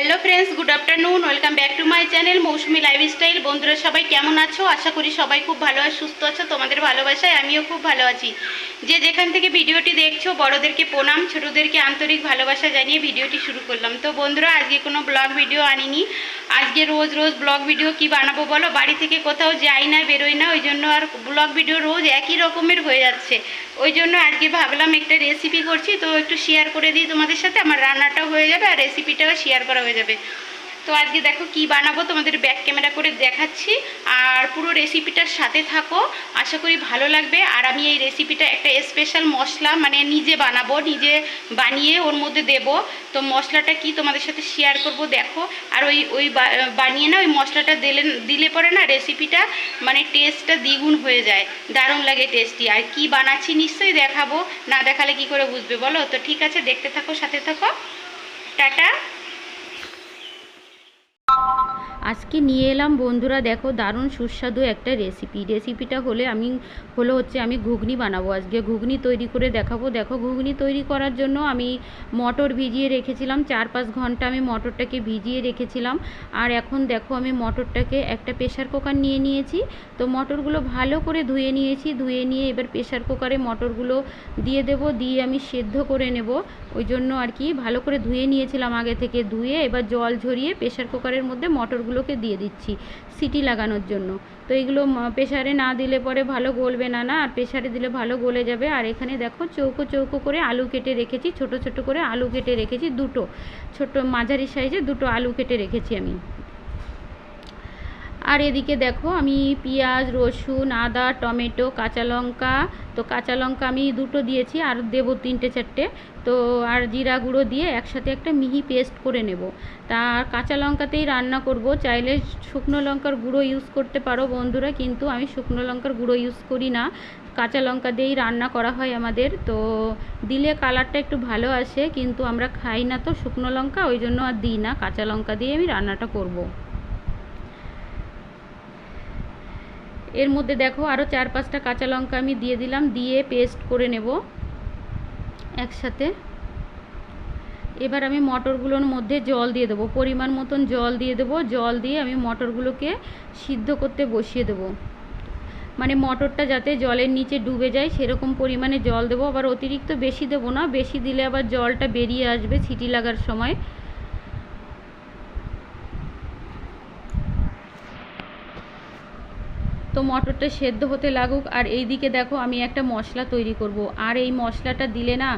Hello friends, good afternoon. Welcome back to my channel Mousumi lifestyle. বন্ধুরা সবাই কেমন আছো? আশা করি সবাই খুব ভালো আর সুস্থ আছো। তোমাদের ভালোবাসায় আমিও খুব ভালো আছি। যে যেখান থেকে ভিডিওটি দেখছো, বড়োদেরকে প্রণাম, ছোটোদেরকে আন্তরিক ভালোবাসা জানিয়ে ভিডিওটি শুরু করলাম। তো বন্ধুরা, আজকে কোনো ব্লগ ভিডিও আনিনি। আজকে রোজ রোজ ব্লগ ভিডিও কি বানাবো বলো? বাড়ি থেকে কোথাও যাই না, বেরোই না, ওই জন্য আর ব্লগ ভিডিও রোজ একই রকমের হয়ে যাচ্ছে। ওই জন্য আজকে ভাবলাম একটা রেসিপি করছি, তো একটু শেয়ার করে দিই তোমাদের সাথে। আমার রান্নাটাও হয়ে যাবে আর রেসিপিটাও শেয়ার করা হয়ে যাবে। তো আজকে দেখো কি বানাবো, তোমাদের ব্যাক ক্যামেরা করে দেখাচ্ছি, আর পুরো রেসিপিটার সাথে থাকো, আশা করি ভালো লাগবে। আর আমি এই রেসিপিটা একটা স্পেশাল মশলা মানে নিজে বানাবো, নিজে বানিয়ে ওর মধ্যে দেব। তো মশলাটা কি তোমাদের সাথে শেয়ার করব, দেখো। আর ওই বানিয়ে না ওই মশলাটা দিলে পরে না রেসিপিটা মানে টেস্টটা দ্বিগুণ হয়ে যায়, দারুণ লাগে, টেস্টি। আর কি বানাচ্ছি নিশ্চয়ই দেখাবো, না দেখালে কি করে বুঝবে বলো? তো ঠিক আছে, দেখতে থাকো, সাথে থাকো। টাটা। আজকে নিয়ে এলাম বন্ধুরা, দেখো দারুণ সুস্বাদু একটা রেসিপিটা হচ্ছে আমি ঘুগনি বানাবো। আজকে ঘুগনি তৈরি করে দেখাবো। দেখো, ঘুগনি তৈরি করার জন্য আমি মটর ভিজিয়ে রেখেছিলাম, 4-5 ঘন্টা আমি মটরটাকে ভিজিয়ে রেখেছিলাম। আর এখন দেখো আমি মটরটাকে একটা প্রেশার কুকার নিয়ে নিয়েছি। তো মটরগুলো ভালো করে ধুয়ে নিয়েছি, ধুয়ে নিয়ে এবার প্রেশার কুকারে মটরগুলো দিয়ে দেব, দিয়ে আমি সেদ্ধ করে নেব। ওই জন্য আর কি ভালো করে ধুয়ে নিয়েছিলাম আগে থেকে, ধুয়ে এবার জল ঝরিয়ে প্রেশার কুকারের মধ্যে মটরগুলোকে দিয়ে দিচ্ছি সিটি লাগানোর জন্য। তো এগুলো প্রেশারে না দিলে পরে ভালো গলবে না, আর প্রেশারে দিলে ভালো গলে যাবে। আর এখানে দেখো চৌকো চৌকো করে আলু কেটে রেখেছি, ছোট ছোট করে আলু কেটে রেখেছি, দুটো ছোট মাঝারি সাইজে দুটো আলু কেটে রেখেছি আমি। আর এদিকে দেখো আমি পেঁয়াজ, রসুন, আদা, টমেটো, কাঁচা লঙ্কা, তো কাঁচা লঙ্কা আমি দুটো দিয়েছি, আর দেবো 3-4টে। তো আর জিরা গুঁড়ো দিয়ে একসাথে একটা মিহি পেস্ট করে নেব। তার কাঁচা লঙ্কাতেই রান্না করব, চাইলে শুকনো লঙ্কার গুঁড়ো ইউজ করতে পারো বন্ধুরা, কিন্তু আমি শুকনো লঙ্কার গুঁড়ো ইউজ করি না, কাঁচা লঙ্কা দিয়েই রান্না করা হয় আমাদের। তো দিলে কালারটা একটু ভালো আসে, কিন্তু আমরা খাই না তো শুকনো লঙ্কা, ওই জন্য আর দিই না, কাঁচা লঙ্কা দিয়ে আমি রান্নাটা করব। এর মধ্যে দেখো আরও 4-5টা কাঁচা লঙ্কা আমি দিয়ে দিলাম, দিয়ে পেস্ট করে নেব একসাথে। এবার আমি মটরগুলোর মধ্যে জল দিয়ে দেবো, পরিমাণ মতন জল দিয়ে দেবো। জল দিয়ে আমি মটরগুলোকে সিদ্ধ করতে বসিয়ে দেবো, মানে মটরটা যাতে জলের নিচে ডুবে যায় সেরকম পরিমাণে জল দেবো। আবার অতিরিক্ত বেশি দেবো না, বেশি দিলে আবার জলটা বেরিয়ে আসবে সিটি লাগার সময়। তো মটরটা সেদ্ধ হতে লাগুক। আর এই দিকে দেখো আমি একটা মশলা তৈরি করব, আর এই মশলাটা দিলে না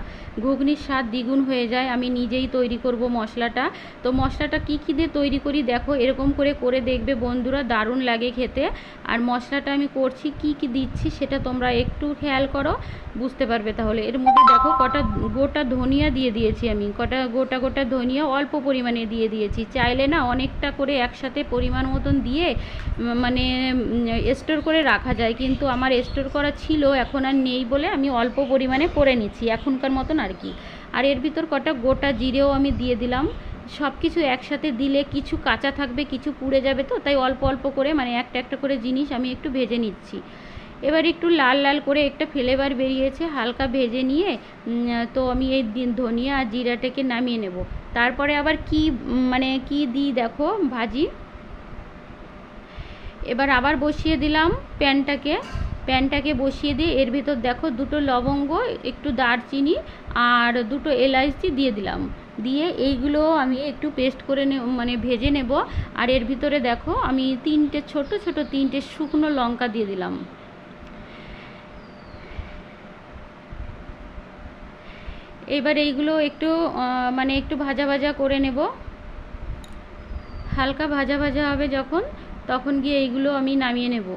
ঘুগনির স্বাদ দ্বিগুণ হয়ে যায়। আমি নিজেই তৈরি করব মশলাটা। তো মশলাটা কি দিয়ে তৈরি করি দেখো, এরকম করে দেখবে বন্ধুরা, দারুণ লাগে খেতে। আর মশলাটা আমি করছি কি দিচ্ছি সেটা তোমরা একটু খেয়াল করো, বুঝতে পারবে তাহলে। এর মধ্যে দেখো কটা গোটা ধনিয়া দিয়ে দিয়েছি আমি, কটা গোটা ধনিয়া অল্প পরিমাণে দিয়ে দিয়েছি। চাইলে না অনেকটা করে একসাথে পরিমাণ মতন দিয়ে মানে স্টোর করে রাখা যায়, কিন্তু আমার স্টোর করা ছিল, এখন আর নেই বলে আমি অল্প পরিমাণে করে নিচ্ছি এখনকার মতন আর কি। আর এর ভিতর কটা গোটা জিরেও আমি দিয়ে দিলাম। সব কিছু একসাথে দিলে কিছু কাঁচা থাকবে, কিছু পুড়ে যাবে, তো তাই অল্প অল্প করে মানে একটা করে জিনিস আমি একটু ভেজে নিচ্ছি। এবার একটু লাল লাল করে একটা ফ্লেভার বেরিয়েছে, হালকা ভেজে নিয়ে তো আমি এই ধনিয়া আর জিরাটাকে নামিয়ে নেব। তারপরে আবার কি দিই দেখো, ভাজি। এবার আবার বসিয়ে দিলাম প্যানটাকে বসিয়ে দিয়ে এর ভিতর দেখো দুটো লবঙ্গ, একটু দারচিনি আর দুটো এলাইচি দিয়ে দিলাম, দিয়ে এইগুলো আমি একটু পেস্ট করে মানে ভেজে নেব। আর এর ভিতরে দেখো আমি ছোট 3টে শুকনো লঙ্কা দিয়ে দিলাম। এবার এইগুলো একটু মানে একটু ভাজা ভাজা করে নেব, হালকা ভাজা ভাজা হবে যখন, তখন গিয়ে এইগুলো আমি নামিয়ে নেব।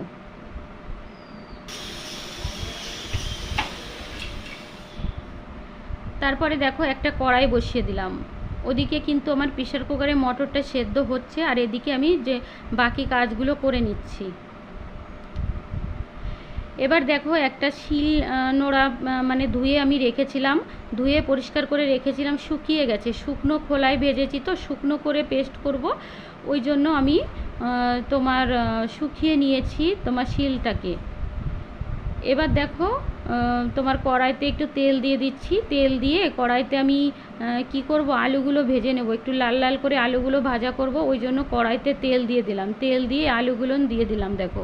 তারপরে দেখো একটা কড়াই বসিয়ে দিলাম, ওদিকে কিন্তু আমার প্রেসার কুকারে মটরটা সেদ্ধ হচ্ছে, আর এদিকে আমি যে বাকি কাজগুলো করে নিচ্ছি। এবার দেখো একটা শিল নোড়া মানে ধুয়ে আমি রেখেছিলাম, ধুয়ে পরিষ্কার করে রেখেছিলাম, শুকিয়ে গেছে, শুকনো খোলায় ভেজেছি, তো শুকনো করে পেস্ট করব, ওই জন্য আমি শুকিয়ে নিয়েছি তোমার শিলটাকে। এবার দেখো তোমার কড়াইতে একটু তেল দিয়ে দিচ্ছি। তেল দিয়ে কড়াইতে আমি কি করব, আলুগুলো ভেজে নেব, একটু লাল লাল করে আলুগুলো ভাজা করব, ওই জন্য কড়াইতে তেল দিয়ে দিলাম। তেল দিয়ে আলুগুলো দিয়ে দিলাম। দেখো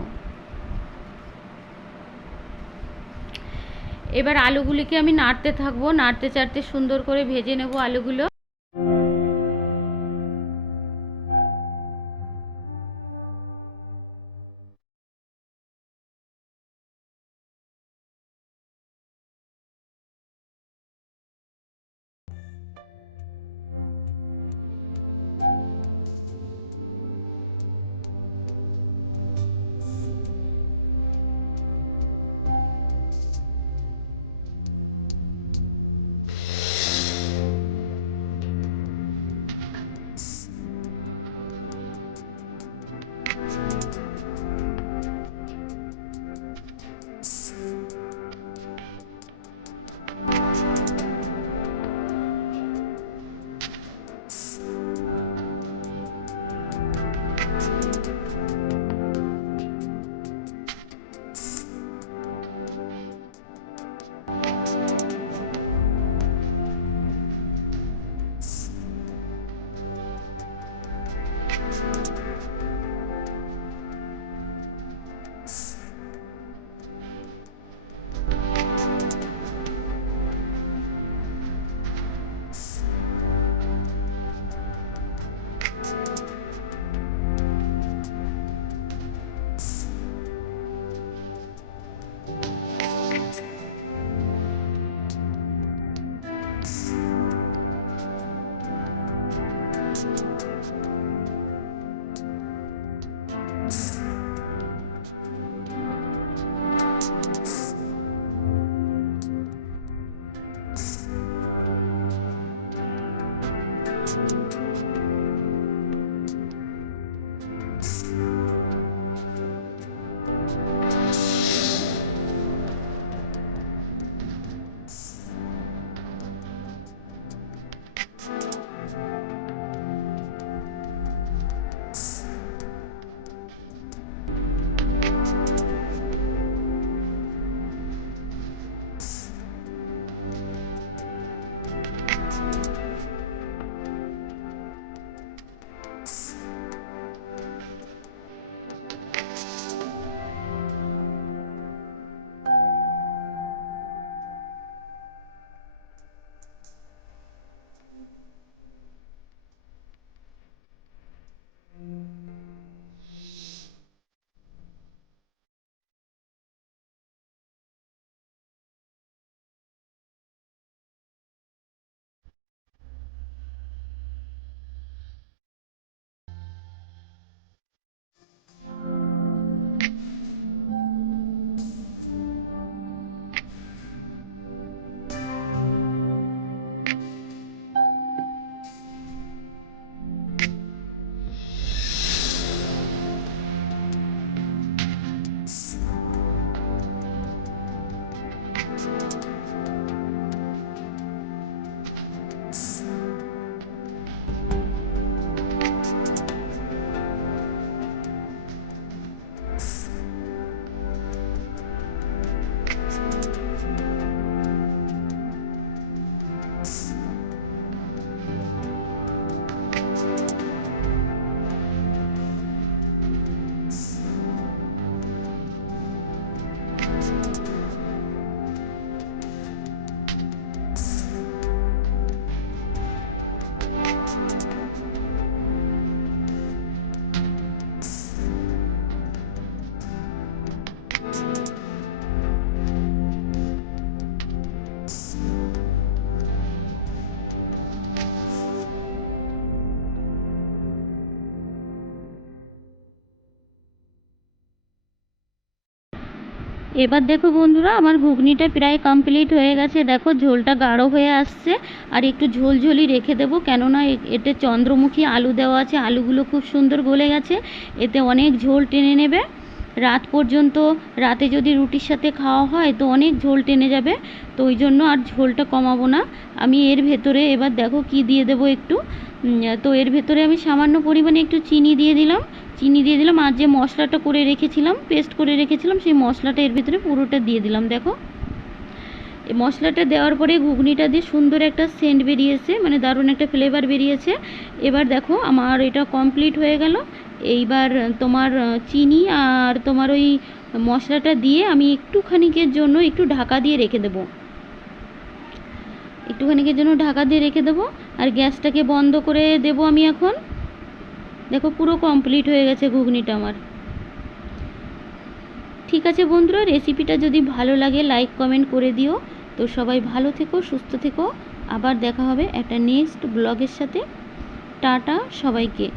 এবার আলুগুলিকে আমি নাড়তে থাকবো, নাড়তে চাড়তে সুন্দর করে ভেজে নেব আলুগুলো। এবার দেখো বন্ধুরা, আমার ঘুগনিটা প্রায় কমপ্লিট হয়ে গেছে। দেখো ঝোলটা গাঢ় হয়ে আসছে, আর একটু ঝোলঝোলই রেখে দেবো, কেননা এতে চন্দ্রমুখী আলু দেওয়া আছে, আলুগুলো খুব সুন্দর গলে গেছে, এতে অনেক ঝোল টেনে নেবে। রাত পর্যন্ত, রাতে যদি রুটির সাথে খাওয়া হয় তো অনেক ঝোল টেনে যাবে, তো ওই জন্য আর ঝোলটা কমাবো না। আমি এর ভেতরে এবার দেখো কি দিয়ে দেবো একটু, তো এর ভেতরে আমি সামান্য পরিমাণে একটু চিনি দিয়ে দিলাম। আর যে মশলাটা করে রেখেছিলাম, পেস্ট করে রেখেছিলাম, সেই মশলাটা এর ভিতরে পুরোটা দিয়ে দিলাম। দেখো এই মশলাটা দেওয়ার পরে ঘুগনিটা দিয়ে সুন্দর একটা সেন্ট বেরিয়েছে, মানে দারুণ একটা ফ্লেভার বেরিয়েছে। এবার দেখো আমার এটা কমপ্লিট হয়ে গেল। এইবার তোমার চিনি আর তোমার ওই মশলাটা দিয়ে আমি একটুখানিকের জন্য একটু ঢাকা দিয়ে রেখে দেবো, একটুখানিকের জন্য ঢাকা দিয়ে রেখে দেবো। আর গ্যাসটাকে বন্ধ করে দেবো আমি এখন। দেখো পুরো কমপ্লিট হয়ে গেছে ঘুগনিটা আমার। ঠিক আছে বন্ধুরা, রেসিপিটা যদি ভালো লাগে লাইক কমেন্ট করে দিও। তো সবাই ভালো থেকো, সুস্থ থেকো। আবার দেখা হবে একটা নেক্সট ব্লগের সাথে। টাটা সবাইকে।